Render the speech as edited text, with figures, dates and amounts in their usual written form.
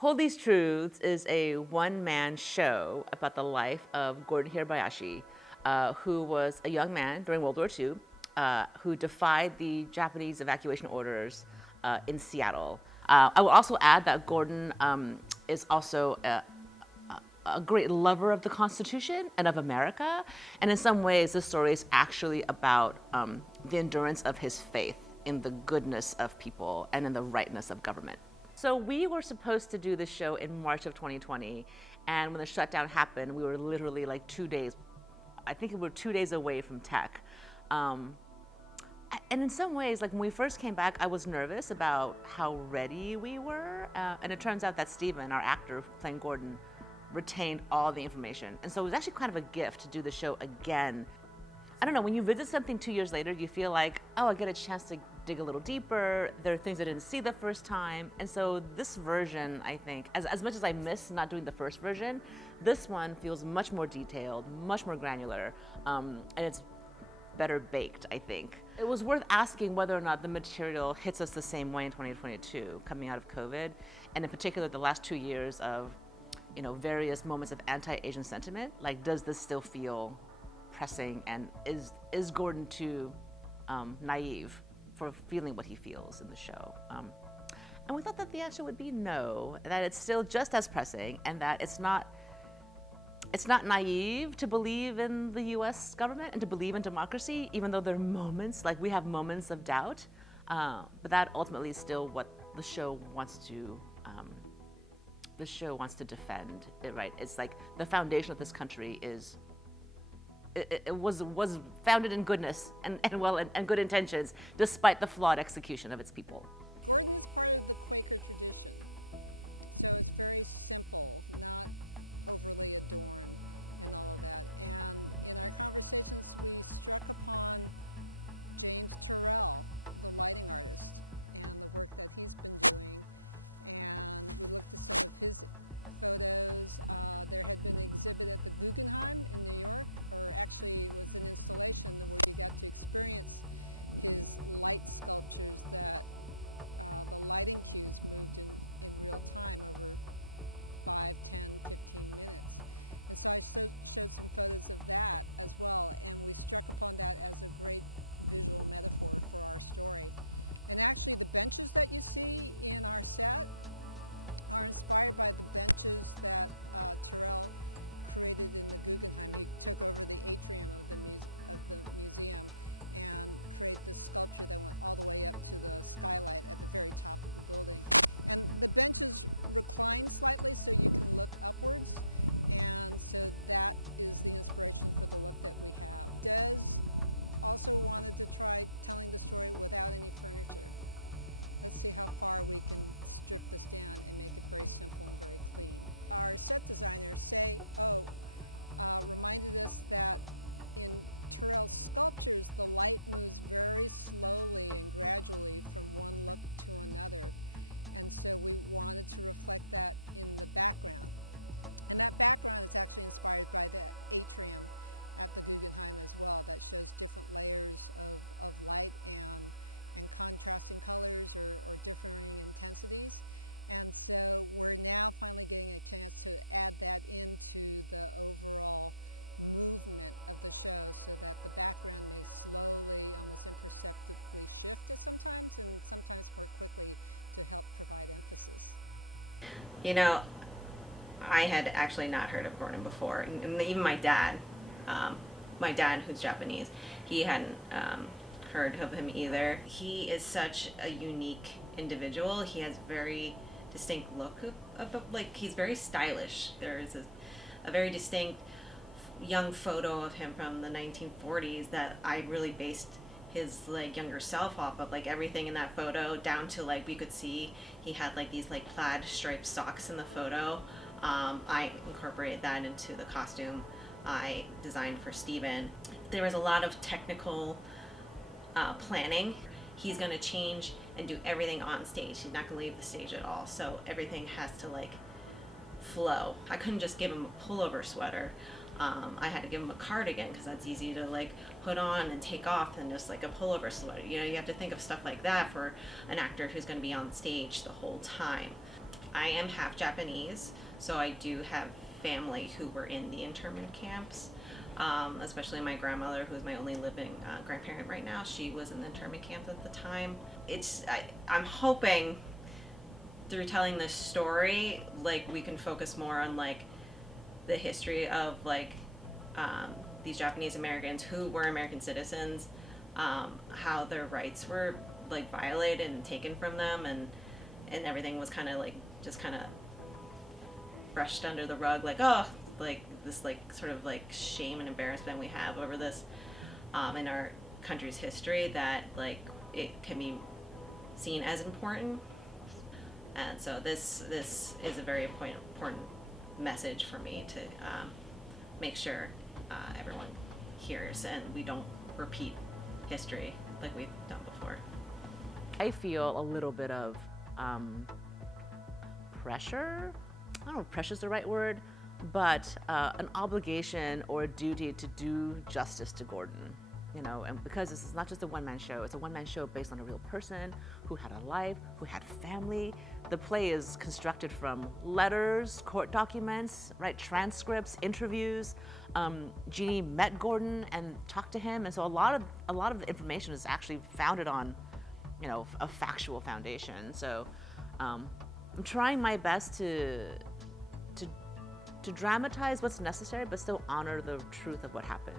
Hold These Truths is a one-man show about the life of Gordon Hirabayashi, who was a young man during World War II, who defied the Japanese evacuation orders in Seattle. I will also add that Gordon is also a great lover of the Constitution and of America, and in some ways, this story is actually about the endurance of his faith in the goodness of people and in the rightness of government. So we were supposed to do this show in March of 2020, and when the shutdown happened, we were literally like 2 days, I think we were 2 days away from tech. And in some ways, like when we first came back, I was nervous about how ready we were, and it turns out that Steven, our actor playing Gordon, retained all the information. And so it was actually kind of a gift to do the show again. I don't know, when you visit something 2 years later, you feel like, oh, I get a chance to dig a little deeper. There are things I didn't see the first time. And so this version, I think, as much as I miss not doing the first version, this one feels much more detailed, much more granular, and it's better baked, I think. It was worth asking whether or not the material hits us the same way in 2022, coming out of COVID, and in particular the last 2 years of various moments of anti-Asian sentiment. Like, does this still feel pressing, and is Gordon too naive for feeling what he feels in the show? And we thought that the answer would be no, that it's still just as pressing, and that it's not naive to believe in the US government and to believe in democracy, even though there are moments, like we have moments of doubt, but that ultimately is still what the show wants to defend, right? It's like the foundation of this country was founded in goodness and good intentions, despite the flawed execution of its people. You know, I had actually not heard of Gordon before, and even my dad who's Japanese, he hadn't heard of him either. He is such a unique individual. He has very distinct look like he's very stylish. There's a very distinct young photo of him from the 1940s that I really based his like younger self off of, like everything in that photo down to like we could see he had like these like plaid striped socks in the photo. I incorporated that into the costume I designed for Steven. There was a lot of technical planning. He's going to change and do everything on stage. He's not going to leave the stage at all, so everything has to like flow. I couldn't just give him a pullover sweater. I had to give him a cardigan because that's easy to like put on and take off than just like a pullover sweater. You know, you have to think of stuff like that for an actor who's going to be on stage the whole time. I am half Japanese, so I do have family who were in the internment camps. Especially my grandmother, who is my only living grandparent right now. She was in the internment camp at the time. I'm hoping through telling this story, like we can focus more on like the history of like these Japanese Americans who were American citizens, how their rights were like violated and taken from them, and everything was kind of like just kind of brushed under the rug, like oh, like this like sort of like shame and embarrassment we have over this in our country's history, that like it can be seen as important. And so this is a very important message for me to make sure everyone hears and we don't repeat history like we've done before. I feel a little bit of pressure. I don't know if pressure is the right word, but an obligation or a duty to do justice to Gordon. You know, and because this is not just a one-man show, it's a one-man show based on a real person who had a life, who had family. The play is constructed from letters, court documents, right, transcripts, interviews. Jeannie met Gordon and talked to him, and so a lot of the information is actually founded on, you know, a factual foundation. So I'm trying my best to dramatize what's necessary, but still honor the truth of what happened.